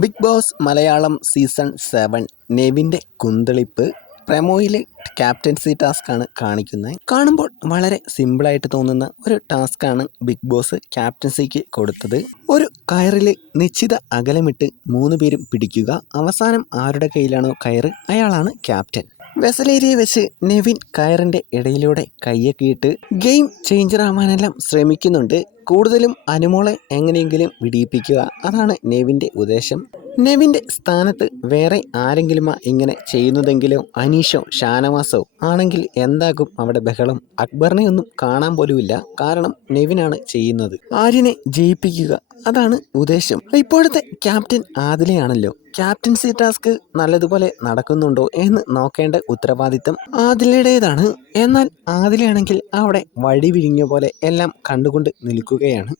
Big Boss Malayalam season 7 നെവിൻ്റെ കുന്തളിപ്പ് പ്രമോയിലെ ക്യാപ്റ്റൻസി ടാസ്ക്കാണ് കാണിക്കുന്നത്. കാണുമ്പോൾ വളരെ സിമ്പിളായിട്ട് തോന്നുന്ന ഒരു ടാസ്ക്കാണ് ബിഗ് ബോസ് ക്യാപ്റ്റൻസിക്ക് കൊടുത്തത്. ഒരു കയറിൽ നിശ്ചിത അകലമിട്ട് 3 പേരും പിടിക്കുക. അവസാനം ആരുടെ കയ്യിലാണോ കയറ് അയാളാണ് ക്യാപ്റ്റൻ. വെസലേരിയെ വെച്ച് നെവിൻ കയറിൻ്റെ ഇടയിലൂടെ കയ്യൊക്കെ ഇട്ട് ഗെയിം ചേഞ്ചർ ആവാനെല്ലാം ശ്രമിക്കുന്നുണ്ട്. കൂടുതലും അനുമോളെ എങ്ങനെയെങ്കിലും വിടിയിപ്പിക്കുക, അതാണ് നെവിൻ്റെ ഉദ്ദേശം. നെവിൻ്റെ സ്ഥാനത്ത് വേറെ ആരെങ്കിലുമാ ഇങ്ങനെ ചെയ്യുന്നതെങ്കിലോ അനീഷോ ഷാനവാസോ ആണെങ്കിൽ എന്താകും അവിടെ ബഹളം. അക്ബറിനെ ഒന്നും കാണാൻ പോലുമില്ല, കാരണം നെവിനാണ് ചെയ്യുന്നത്. ആര്യനെ ജയിപ്പിക്കുക, അതാണ് ഉദ്ദേശം. ഇപ്പോഴത്തെ ക്യാപ്റ്റൻ ആദിലയാണല്ലോ. ക്യാപ്റ്റൻസി ടാസ്ക് നല്ലതുപോലെ നടക്കുന്നുണ്ടോ എന്ന് നോക്കേണ്ട ഉത്തരവാദിത്തം ആദിലയുടേതാണ്. എന്നാൽ ആദിലയാണെങ്കിൽ അവിടെ വഴി വിരിഞ്ഞ പോലെ എല്ലാം കണ്ടുകൊണ്ട് നിൽക്കുകയാണ്.